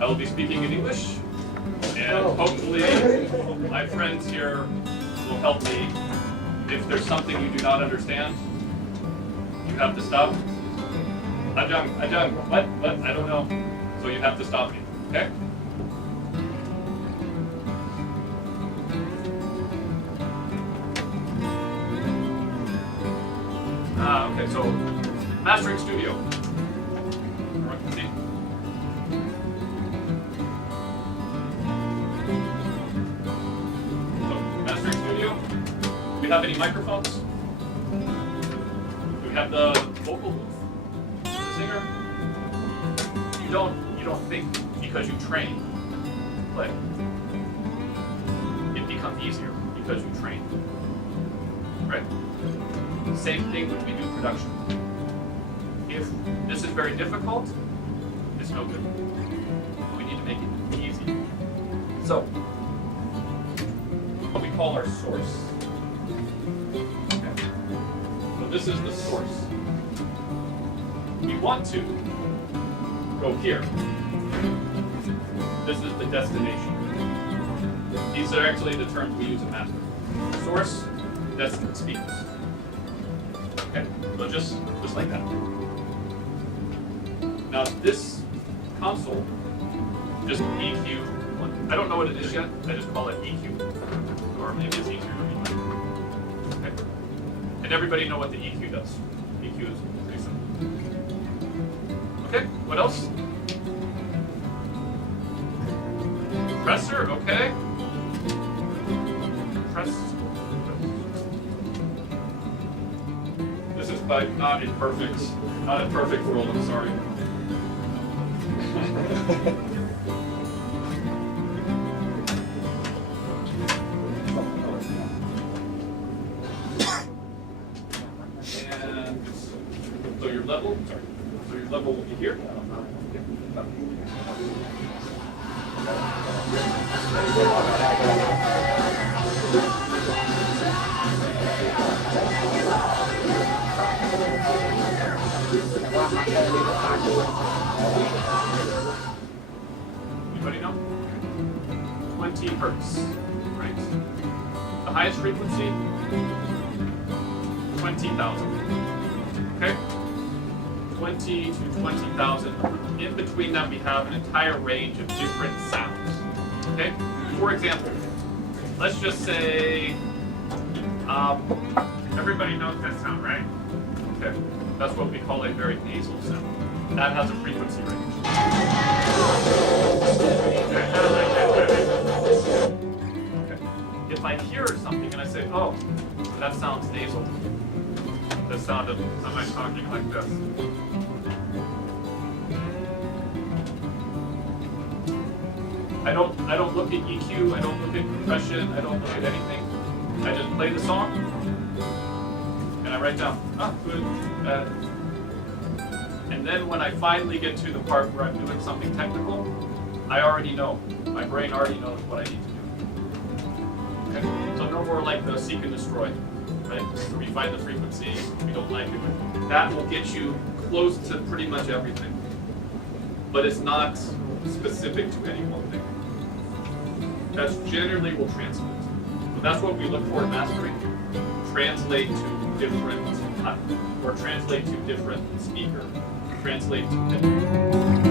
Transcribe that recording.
I will be speaking in English, and hopefully my friends here will help me. If there's something you do not understand, you have to stop. Ajang, what? I don't know. So you have to stop me, okay? Okay, so mastering studio. Everyone can see? So, mastering studio. Do we have any microphones? Do we have the vocal booth? The singer? You don't think because you train play. It becomes easier because you train. Right? Same thing when we do production. If this is very difficult, it's no good. We need to make it easy. So, what we call our source. Okay. So this is the source. We want to go here. This is the destination. These are actually the terms we use in mastering. Source, destination, speakers. Okay, so just like that. Now this console, just EQ, I don't know what it is yet, I just call it EQ. Or maybe it's easier to read. Okay. And everybody know what the EQ does. EQ is pretty simple. Okay, what else? Compressor, okay. This is not in perfect world, I'm sorry. And so your level will be here. Anybody know? 20 hertz, right? The highest frequency, 20,000. Okay? 20 to 20,000. In between that, we have an entire range of different sounds. Okay? For example, let's just say, everybody knows that sound, right? Okay. That's what we call a very nasal sound. That has a frequency range. Okay. If I hear something and I say, oh, that sounds nasal. The sound of somebody talking like this. I don't look at EQ, I don't look at compression, I don't look at anything. I just play the song and I write down, good, bad. And then when I finally get to the part where I'm doing something technical, I already know. My brain already knows what I need to do. Okay? So no more like the seek and destroy, right? Where we find the frequency, we don't like it. That will get you close to pretty much everything. But it's not specific to any one thing. That's generally will translate. So that's what we look for in mastering. Translate to different, or translate to different speaker. Translate to different.